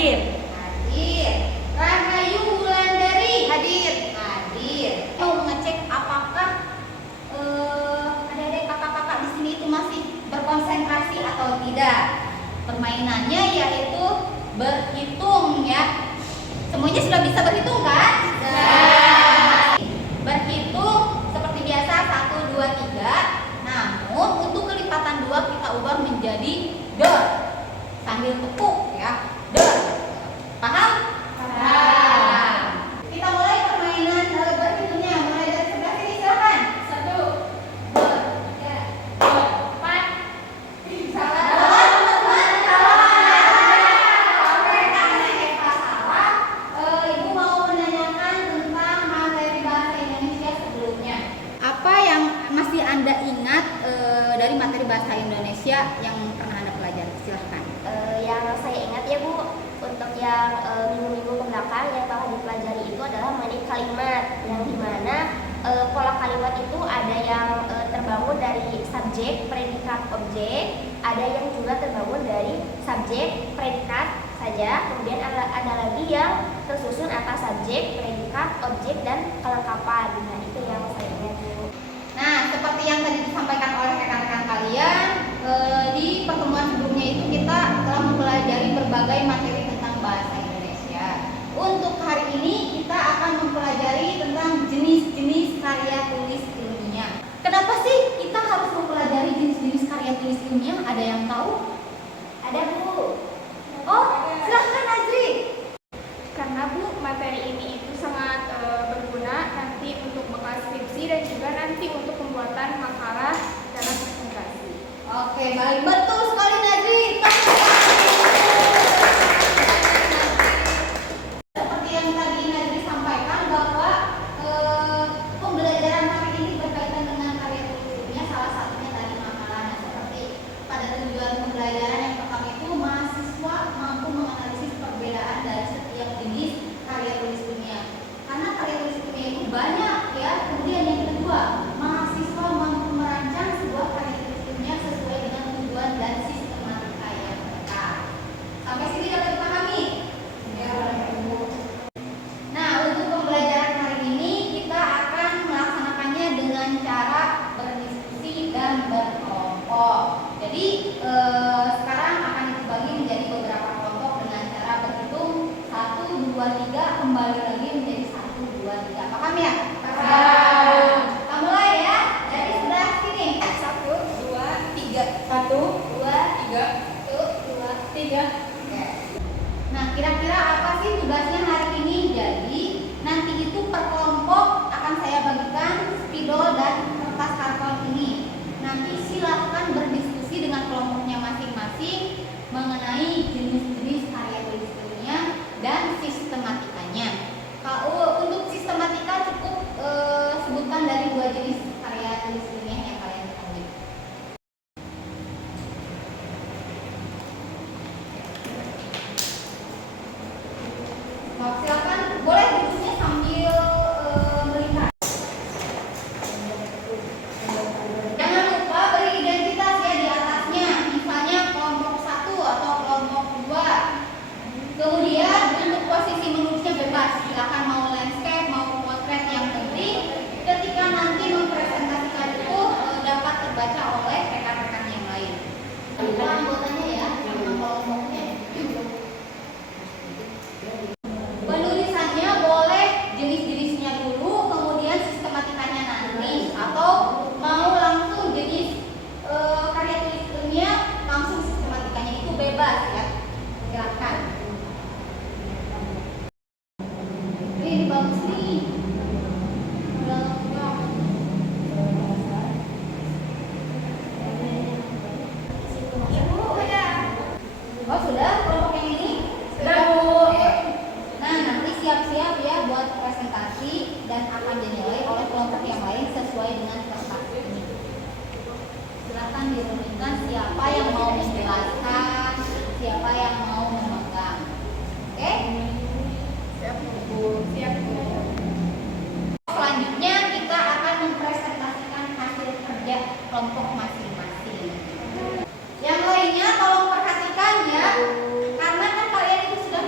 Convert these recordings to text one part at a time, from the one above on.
Hadir. Hadir. Rahayu Wulandari. Hadir. Hadir. Mau ngecek apakah adik-adik kakak-kakak di sini itu masih berkonsentrasi atau tidak. Permainannya yaitu berhitung ya. Semuanya sudah bisa berhitung kan? Sudah. Berhitung seperti biasa 1, 2, 3. Namun untuk kelipatan 2 kita ubah menjadi dor. Sambil tepuk ya. Dor. Paham? Paham. Kita mulai permainan berhitungnya. Mulai dari sebelah sini silakan. 1, 2, 3, 4. Salah. Anda ingat dari materi bahasa Indonesia yang pernah Anda pelajari? Silahkan. Yang saya ingat ya Bu, untuk yang minggu-minggu kebelakang yang telah dipelajari itu adalah mengenai kalimat, yang dimana pola kalimat itu ada yang terbangun dari subjek, predikat, objek, ada yang juga terbangun dari subjek, predikat saja, kemudian ada lagi yang tersusun atas subjek, predikat, objek, dan kelengkapan. Nah itu yang saya ingat Bu. Nah, seperti yang tadi disampaikan oleh rekan-rekan kalian, di pertemuan sebelumnya itu kita telah mempelajari berbagai materi tentang bahasa Indonesia. Untuk hari ini kita akan mempelajari tentang jenis-jenis karya tulis ilmiah. Kenapa sih kita harus mempelajari jenis-jenis karya tulis ilmiah? Ada yang tahu? Ada Bu. Oh, silahkan Azri. Karena Bu, materi ini itu sangat berguna nanti untuk bekal skripsi dan juga nanti untuk pembuatan makalah dalam presentasi. Oke, baik, betul sekali Nazri. Seperti yang tadi Nazri sampaikan bahwa pembelajaran hari ini berkaitan dengan karya tulis ilmiah, salah satunya tadi makalah. Nah, seperti pada tujuan pembelajaran yang pertama itu mahasiswa mampu menganalisis perbedaan dari setiap jenis karya tulis ilmiah. Karena karya tulis ilmiah itu banyak ya. Kemudian yang kedua, mahasiswa mampu merancang sebuah karya tulis ilmiah sesuai dengan tujuan dan sistematika yang mereka. Sampai sini dapat dipahami? Ya. Nah, untuk pembelajaran hari ini kita akan melaksanakannya dengan cara berdiskusi dan berkelompok. Jadi sekarang akan dibagi menjadi beberapa kelompok dengan cara berhitung 1, 2, 3 kembali lagi menjadi 1, 2, 3. Paham ya? Paham. Kita mulai ya. Dari sebelah sini. 1, 2, 3. 1, 2, 3. 1, 2, 3. Oke. Nah, kira-kira apa sih tugasnya hari ini? Jadi, nanti itu per kelompok akan saya bagikan spidol dan kertas karton ini. Nanti silakan berdiskusi dengan kelompoknya masing-masing mengenai jenis-jenis karya tulis ilmiah dan sistematikanya. Untuk sistematika cukup sebutkan dari 2 jenis karya tulis ilmiah yang kalian ketahui. Nah, silakan boleh duduknya sambil melihat. Jangan lupa beri identitas ya di atasnya, misalnya kelompok 1 atau kelompok 2. Kemudian untuk posisi menulisnya bebas, silakan mau landscape, mau potret, yang penting ketika nanti mempresentasikan itu dapat terbaca oleh rekan-rekan yang lain. Lupa anggotanya ya, sama kelompoknya. Penulisannya boleh jenis-jenisnya dulu, kemudian sistematikanya nanti, atau mau langsung jenis karya tulis ilmiah langsung sistematikanya, itu bebas ya. Silakan. Ini bagus nih. Ibu udah. Oh sudah kelompok yang ini? Sudah Bu. Nah nanti siap-siap ya buat presentasi dan akan dinilai oleh kelompok yang lain sesuai dengan kertas ini. Silakan dirumuskan siapa yang mau menjelaskan, siapa yang mau memegang. Oke? Siap Bu. Siap Bu. Selanjutnya kita akan mempresentasikan hasil kerja kelompok masing-masing. Yang lainnya tolong perhatikan ya, karena kan kalian itu sudah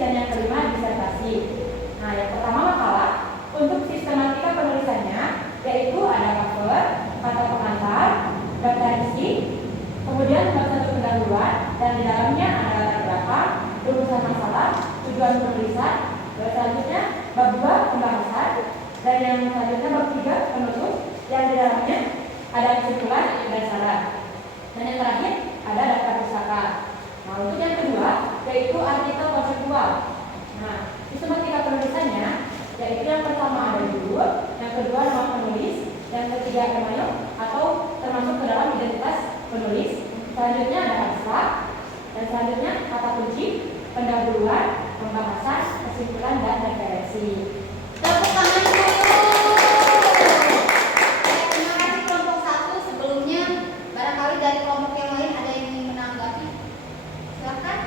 dan yang kelima disertasi. Nah, yang pertama makalah. Untuk sistematika penulisannya yaitu ada cover, kata pengantar, daftar isi, kemudian bab 1 pendahuluan, dan di dalamnya ada latar belakang, rumusan masalah, tujuan penulisan. Selanjutnya bab 2 pembahasan, dan yang selanjutnya bab 3 penutup, yang di dalamnya ada kesimpulan dan saran. Dan yang terakhir ada daftar pustaka. Nah, untuk yang kedua yaitu artikel konseptual. Nah, sistematika penulisannya yaitu yang pertama ada judul, yang kedua nama penulis, yang ketiga email atau termasuk ke dalam identitas penulis. Selanjutnya ada abstrak, dan selanjutnya kata kunci, pendahuluan, pembahasan, kesimpulan, dan referensi. Tepuk tangan dulu. Terima kasih kelompok 1. Sebelumnya barangkali dari kelompok yang lain ada yang ingin menanggapi. Silakan.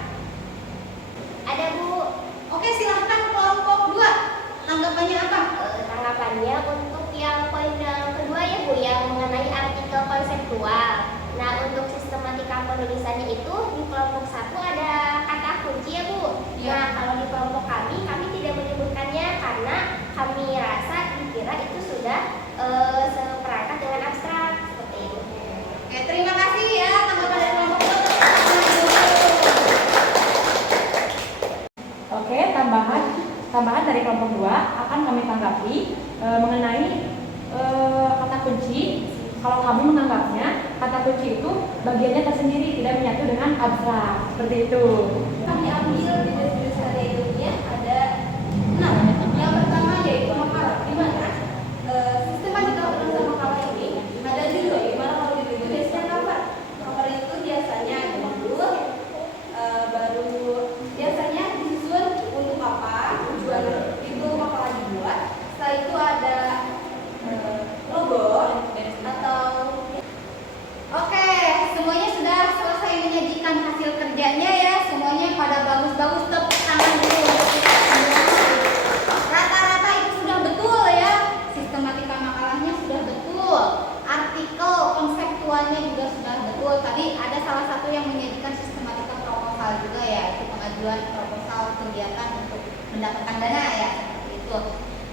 Ada Bu. Oke, silahkan kelompok 2. Tanggapannya apa? Tanggapannya untuk yang poin yang kedua ya Bu, yang mengenai artikel konseptual. Nah, untuk sistematika penulisannya itu di kelompok 1 ada kata kunci ya Bu. Ya. Nah, kalau di kelompok kami tidak menyebutkannya karena kami rasa dikira itu sudah seperangkat dengan abstrak seperti itu. Oke, terima kasih ya tanggapan dari kelompok 2. Oke, tambahan dari kelompok 2 akan kami tanggapi mengenai kata kunci. Kalau kami menganggapnya kata kunci itu bagiannya tersendiri, tidak menyatu dengan abstrak, seperti itu. Kami ambil di deskripsi karya ilmiah ada 6. Yang pertama yaitu makalah, di mana sistematika penulisan makalah ini ada judul, di mana kalau judul itu biasanya cover. Cover itu biasanya judul, baru biasanya disusun untuk apa, tujuan itu makalah dibuat. Setelah itu ada logo atau oke, semuanya sudah selesai menyajikan hasil kerjanya ya. Semuanya pada bagus-bagus, tepuk tangan dulu untuk kita semua. Rata-rata itu sudah betul ya. Sistematika makalahnya sudah betul. Artikel konseptualnya juga sudah betul. Tadi ada salah satu yang menyajikan sistematika proposal juga ya, itu pengajuan proposal kegiatan untuk mendapatkan dana ya, seperti itu.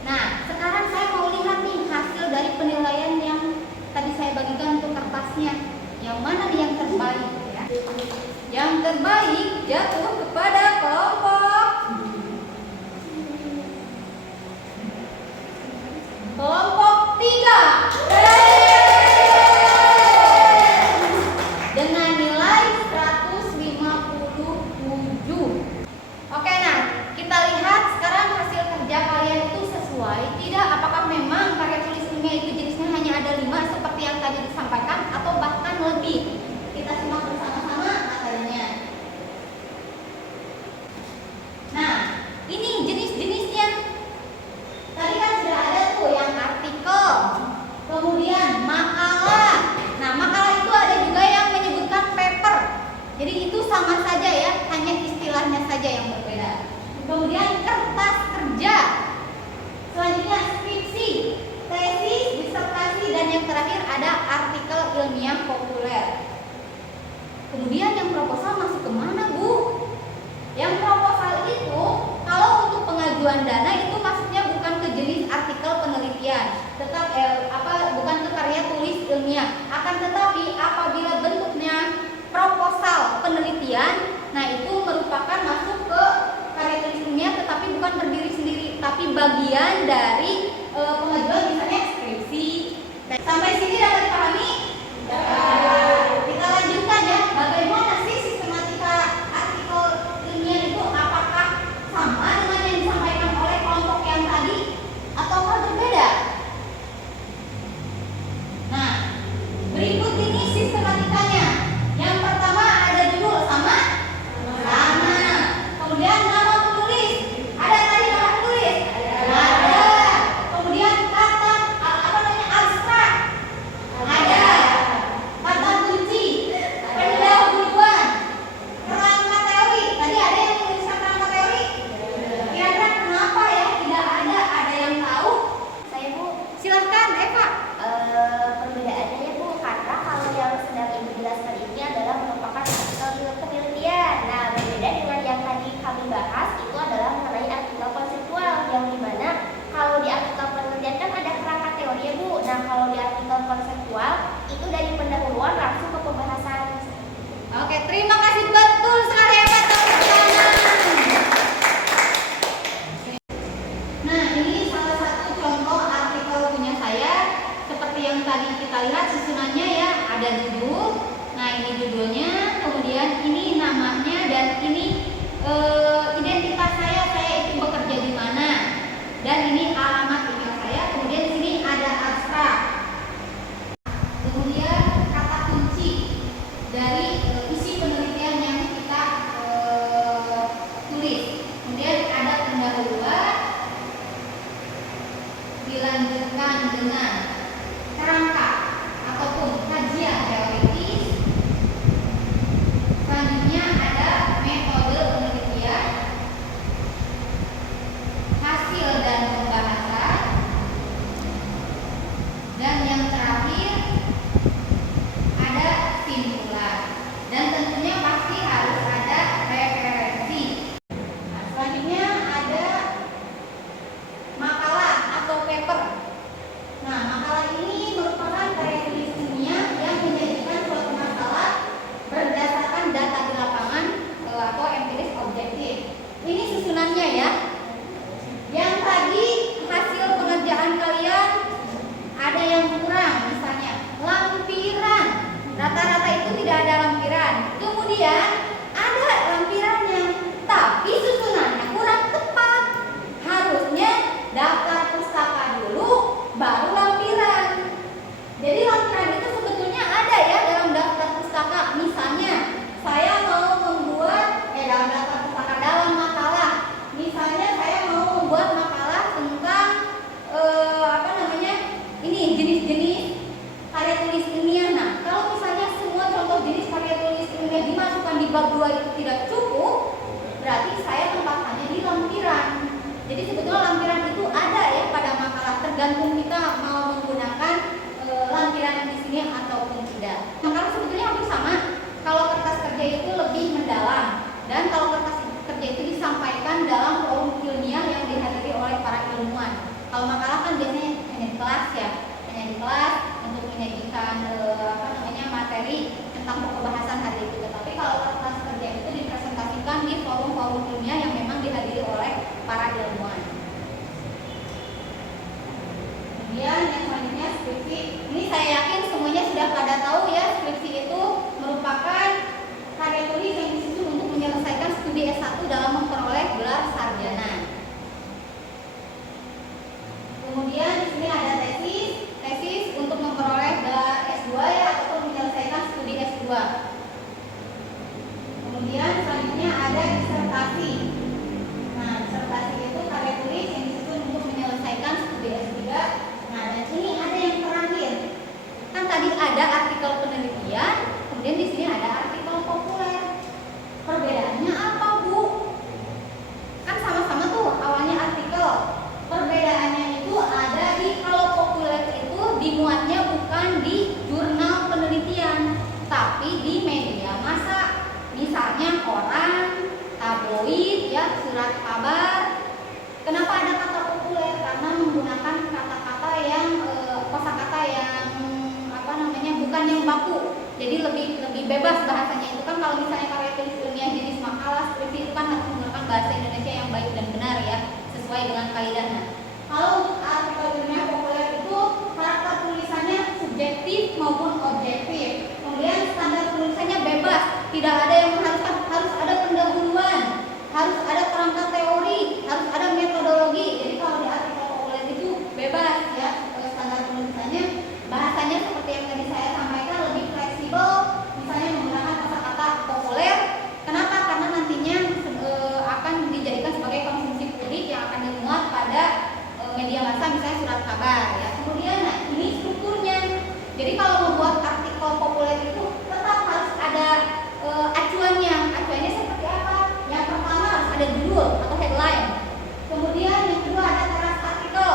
Nah, sekarang saya mau lihat nih hasil dari penilaian yang tadi saya bagikan untuk kertasnya. Yang mana nih yang terbaik ya? Yang terbaik jatuh kepada kelompok 3. Dengan nilai 157. Oke, nah kita lihat sekarang hasil kerja kalian itu sesuai tidak? Apakah memang karya tulis ilmiah itu jenisnya hanya ada 5 seperti yang tadi disampaikan atau bahkan lebih? Kita simak bersama-sama materinya. Nah, ini jenis-jenisnya. Tadi kan sudah ada tuh yang artikel, kemudian makalah. Nah, makalah itu ada juga yang menyebutkan paper. Jadi itu sama saja ya, hanya istilahnya saja yang berbeda. Kemudian kertas kerja. Selanjutnya skripsi, tesis, disertasi, dan yang terakhir ada artikel ilmiah populer. Kemudian yang proposal masuk kemana Bu? Yang proposal itu kalau untuk pengajuan dana itu masuknya bukan ke jenis artikel penelitian, tetap bukan ke karya tulis ilmiah. Akan tetapi apabila bentuknya proposal penelitian, nah itu merupakan masuk ke karya tulis ilmiah, tetapi bukan berdiri sendiri, tapi bagian dari pengajuan misalnya skripsi. Sampai sini dapat dipahami? Kita lanjutkan ya. Bagaimana sih sistematika artikel ilmiah itu? Apakah sama dengan yang disampaikan oleh kelompok yang tadi ataukah berbeda? Nah, berikut ini sistematikanya. Yang pertama ada judul, sama? Sama. Kemudian nama penulis. Ada tadi nama penulis? Ada. berkaitan dengan kerangka ataupun kajian teoritis. Selanjutnya ada metode penelitian, hasil dan pembahasan, dan yang terakhir ada simpulan. Dan tentunya pasti harus ada referensi. Nah, selanjutnya ada makalah atau paper. Nah, makalah ini merupakan karya tulis ilmiah yang menyajikan suatu masalah berdasarkan data di lapangan atau empiris objektif. Ini susunannya ya. Yang tadi hasil pengerjaan kalian ada yang kurang, misalnya lampiran. Rata-rata itu tidak ada lampiran. Kemudian ada lampirannya, tapi susunannya kurang tepat. Harusnya daftar pustaka dulu, baru lampiran. Jadi lampiran itu sebetulnya ada ya dalam daftar pustaka. Misalnya saya mau membuat dalam daftar pustaka dalam makalah. Misalnya saya mau membuat makalah tentang ini jenis-jenis karya tulis ilmiah. Nah, kalau misalnya semua contoh jenis karya tulis ilmiah dimasukkan di bab 2 itu tidak cukup, berarti saya tempatkannya di lampiran. Jadi sebetulnya lampiran itu ada ya pada makalah, tergantung kita mau menggunakan lampiran di sini ataupun tidak. Makalah sebetulnya hampir sama. Kalau kertas kerja itu lebih mendalam, dan kalau kertas kerja itu disampaikan dalam forum ilmiah yang dihadiri oleh para ilmuwan. Kalau makalah kan biasanya hanya di kelas ya, hanya di kelas untuk menyajikan materi tentang pokok bahasan hari itu. Tapi kalau kertas kerja itu dipresentasikan di forum-forum ilmiah yang memang dihadiri oleh para ilmuwan. Kemudian yang selanjutnya skripsi. Ini saya yakin semuanya sudah pada tahu ya, skripsi itu merupakan karya tulis yang disusun untuk menyelesaikan studi S1 dalam memperoleh gelar sarjana. Kemudian di sini ada tesis untuk memperoleh gelar S2 ya, ataupun menyelesaikan studi S2. Kemudian selanjutnya ada disertasi. Nah, disertasi itu karya tulis yang disusun untuk menyelesaikan studi S3. Nah, dan ini ada yang terakhir. Kan tadi ada artikel penelitian, kemudian di sini ada artikel populer. Perbedaannya apa, Bu? Kan sama-sama tuh awalnya artikel. Perbedaannya itu ada di kalau populer itu dimuatnya bukan di jurnal penelitian, tapi di media massa. Misalnya koran, tabloid, ya, surat kabar. Kenapa ada kata populer? Karena menggunakan kata-kata yang kosakata yang bukan yang baku. Jadi lebih bebas bahasanya. Itu kan kalau misalnya karya tulis ilmiah jenis makalah, skripsi itu kan harus menggunakan bahasa Indonesia yang baik dan benar ya, sesuai dengan kaidahnya. Kalau untuk artikel ilmiah populer itu karakter tulisannya subjektif maupun objektif. Kemudian standar tulisannya bebas, tidak ada yang mengharuskan harus ada pendahuluan, harus ada kerangka teori, harus ada metodologi. Jadi kalau di artikel populer itu bebas ya, standar tulisannya. Bahasanya seperti yang tadi saya sampaikan lebih fleksibel, misalnya menggunakan kata-kata populer. Kenapa? Karena nantinya akan dijadikan sebagai konsumsi publik yang akan dimuat pada media massa, misalnya surat kabar ya. Kemudian nah ini strukturnya. Jadi kalau membuat artikel populer itu tetap harus ada acuannya. Acuannya seperti apa? Yang pertama harus ada judul atau headline. Kemudian yang kedua ada teras artikel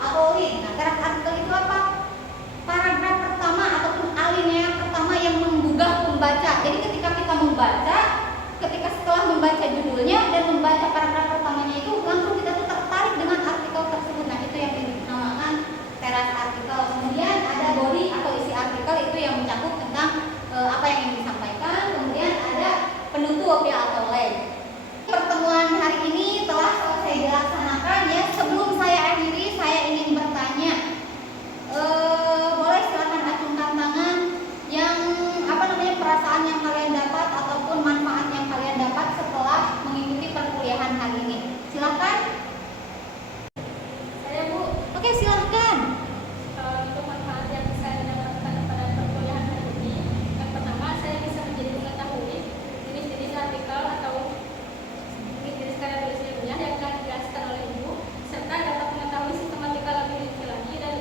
atau link. Nah, teras artikel itu apa? Paragraf pertama ataupun alinea pertama yang menggugah pembaca. Jadi ketika kita membaca, ketika setelah membaca judulnya dan membaca paragraf pertamanya itu langsung kita tuh tertarik dengan artikel tersebut. Nah, itu yang dinamakan teras artikel. Kemudian ada body atau isi artikel, itu yang mencakup tentang apa yang ingin disampaikan. Kemudian ada penutup ya atau leg. Pertemuan hari ini telah selesai dilaksanakan ya. Sebelum saya akhiri, saya ingin bertanya. Boleh silakan acungkan tangan yang perasaan yang kalian dapat ataupun manfaat yang kalian dapat setelah mengikuti perkuliahan hari ini. Silakan. Saya, Bu. Oke, silakan. Untuk manfaat yang saya dapatkan pada perkuliahan hari ini, yang pertama saya bisa menjadi mengetahui jenis-jenis artikel atau jenis-jenis karya tulis ilmiah yang akan dijelaskan oleh Ibu, serta dapat mengetahui sistematika lebih rinci lagi dan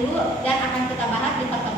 dulu dan akan kita bahas di pertemuan